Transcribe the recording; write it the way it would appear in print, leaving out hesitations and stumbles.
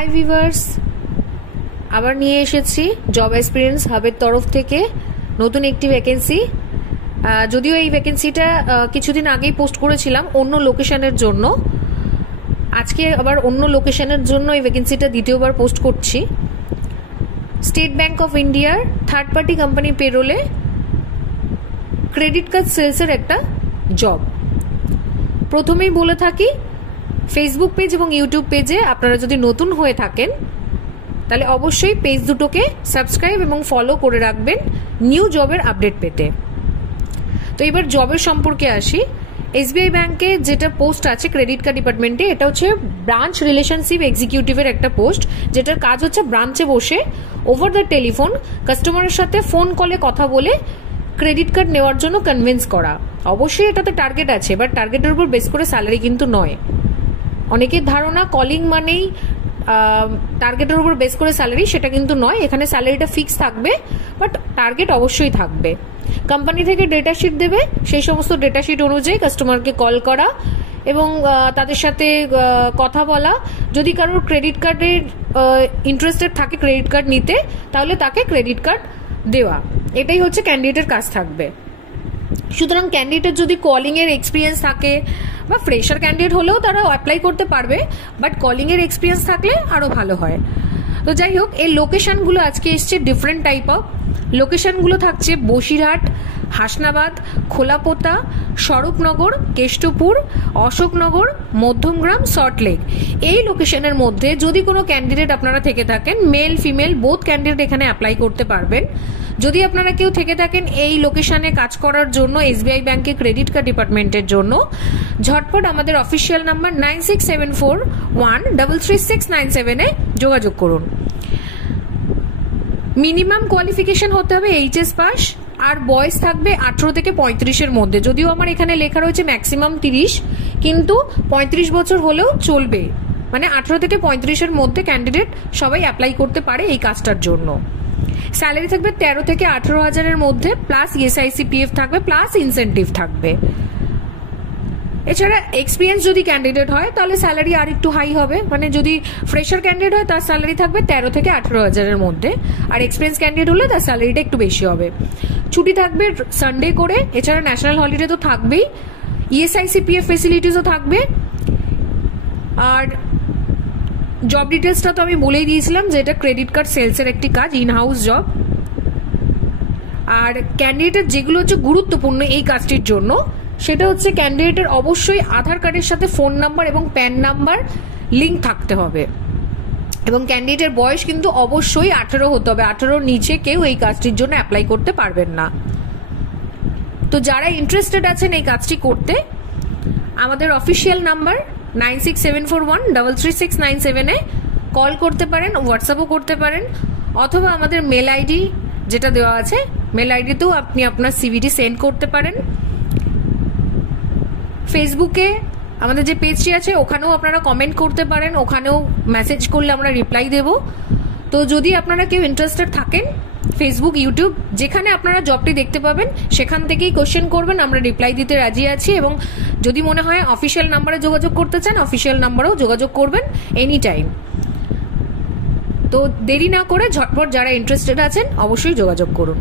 Hi viewers, আবার নিয়ে এসেছি জব এক্সপিরিয়েন্স হাবের তরফ থেকে নতুন একটি ভ্যাকেন্সি। যদিও এই ভ্যাকেন্সিটা কিছুদিন আগেই পোস্ট করেছিলাম অন্য লোকেশনের জন্য, আজকে আবার অন্য লোকেশনের জন্য এই ভ্যাকেন্সিটা দ্বিতীয়বার পোস্ট করছি। স্টেট ব্যাংক অফ ইন্ডিয়ার থার্ড পার্টি কোম্পানি পেরোলে ক্রেডিট কার্ড সেলসের একটা জব। প্রথমেই বলে থাকি, ফেসবুক পেজ এবং ইউটিউব পেজে আপনারা যদি নতুন হয়ে থাকেন তাহলে অবশ্যই পেজ দুটোকে সাবস্ক্রাইব এবং ফলো করে রাখবেন নিউ জবের আপডেট পেতে। তো এবার জবের সম্পর্কে আসি। এসবিআই ব্যাংকে যেটা পোস্ট আছে ক্রেডিট কার্ড ডিপার্টমেন্টে, এটা হচ্ছে ব্রাঞ্চ রিলেশনশিপ এক্সিকিউটিভের একটা পোস্ট, যেটার কাজ হচ্ছে ব্রাঞ্চে বসে ওভার দ্য টেলিফোন কাস্টমারের সাথে ফোন কলে কথা বলে ক্রেডিট কার্ড নেওয়ার জন্য কনভিন্স করা। অবশ্যই এটাতে টার্গেট আছে, বাট টার্গেটের উপর বেস করে স্যালারি কিন্তু নয়। অনেকের ধারণা কলিং মানেই টার্গেটের উপর বেস করে স্যালারি, সেটা কিন্তু নয়। এখানে স্যালারিটা ফিক্স থাকবে, বাট টার্গেট অবশ্যই থাকবে। কোম্পানি থেকে ডেটা শিট দেবে, সেই সমস্ত ডেটা শিট অনুযায়ী কাস্টমারকে কল করা এবং তাদের সাথে কথা বলা। যদি কারোর ক্রেডিট কার্ডের ইন্টারেস্টেড থাকে ক্রেডিট কার্ড নিতে, তাহলে তাকে ক্রেডিট কার্ড দেওয়া, এটাই হচ্ছে ক্যান্ডিডেটের কাজ থাকবে। সুতরাং ক্যান্ডিডেট যদি কলিং এর এক্সপিরিয়েন্স থাকে বা ফ্রেশার ক্যান্ডিডেট হলেও তারা অ্যাপ্লাই করতে পারবে, বাট কলিং এর এক্সপিরিয়েন্স থাকলে আরো ভালো হয়। তো যাই হোক, এই লোকেশনগুলো আজকে এসছে ডিফারেন্ট টাইপ অফ লোকেশনগুলো থাকছে বসিরহাট, হাসনাবাদ, খোলাপোতা, স্বরূপনগর, কেষ্টপুর, অশোকনগর, মধ্যমগ্রাম, সল্টলেক। এই লোকেশনের মধ্যে যদি কোনো ক্যান্ডিডেট আপনারা থেকে থাকেন, মেল ফিমেল বোথ ক্যান্ডিডেট এখানে অ্যাপ্লাই করতে পারবেন। যদি আপনারা কেউ থেকে থাকেন এই লোকেশনে কাজ করার জন্য এসবিআই ব্যাংকে ক্রেডিট কার্ড ডিপার্টমেন্টের জন্য, ঝটপট আমাদের অফিসিয়াল নাম্বার 9674133697 যোগাযোগ করুন। মিনিমাম কোয়ালিফিকেশন হতে হবে এইচএস পাস, আর বয়স থাকবে 18 থেকে 35-এর মধ্যে। যদিও আমার এখানে লেখা রয়েছে ম্যাক্সিমাম 30, কিন্তু 35 বছর হলেও চলবে। মানে 18 থেকে 35-এর মধ্যে ক্যান্ডিডেট সবাই অ্যাপ্লাই করতে পারে এই কাজটার জন্য। স্যালারি থাকবে 13 থেকে 18 হাজারের মধ্যে, প্লাস ইএসআইসি পিএফ থাকবে, প্লাস ইনসেন্টিভ থাকবে। এছাড়া এক্সপিরিয়েন্স যদি ক্যান্ডিডেট হয় তাহলে স্যালারি আর একটু হাই হবে। মানে যদি ফ্রেশার ক্যান্ডিডেট হয় তার স্যালারি থাকবে 13 থেকে 18 হাজারের মধ্যে, আর এক্সপিরিয়েন্স ক্যান্ডিডেট হলে তার স্যালারিটা একটু বেশি হবে। ছুটি থাকবে সানডে করে, এছাড়া ন্যাশনাল হলিডে তো থাকবেই, ইএসআইসি পিএফ ফেসিলিটিসও থাকবে। আর জব ডিটেলসটা তো আমি বলেই দিয়েছিলাম যে এটা ক্রেডিট কার্ড সেলসের একটি কাজ, ইন হাউস জব। আর ক্যান্ডিডেটের যেগুলো হচ্ছে গুরুত্বপূর্ণ এই কাজটির জন্য, সেটা হচ্ছে ক্যান্ডিডেটের অবশ্যই আধার কার্ডের সাথে ফোন নাম্বার এবং প্যান নাম্বার লিঙ্ক থাকতে হবে, এবং ক্যান্ডিডেটের বয়স কিন্তু অবশ্যই 18 হতে হবে। 18-র নিচে কেউ এই কাজটির জন্য অ্যাপ্লাই করতে পারবেন না। তো যারা ইন্টারেস্টেড আছেন এই কাজটি করতে, আমাদের অফিসিয়াল নাম্বার 9674133697 কল করতে পারেন, হোয়াটসঅ্যাপও করতে পারেন, অথবা আমাদের মেল আইডি যেটা দেওয়া আছে, মেল আইডিতেও আপনি আপনার সিভিটি সেন্ড করতে পারেন। ফেসবুকে আমাদের যে পেজটি আছে ওখানেও আপনারা কমেন্ট করতে পারেন, ওখানেও মেসেজ করলে আমরা রিপ্লাই দেব। তো যদি আপনারা কেউ ইন্টারেস্টেড থাকেন, ফেসবুক, ইউটিউব যেখানে আপনারা জবটি দেখতে পাবেন সেখান থেকেই কোশ্চেন করবেন, আমরা রিপ্লাই দিতে রাজি আছি। এবং যদি মনে হয় অফিসিয়াল নাম্বারে যোগাযোগ করতে চান, অফিসিয়াল নাম্বারেও যোগাযোগ করবেন এনি টাইম। তো দেরি না করে ঝটপট যারা ইন্টারেস্টেড আছেন অবশ্যই যোগাযোগ করুন।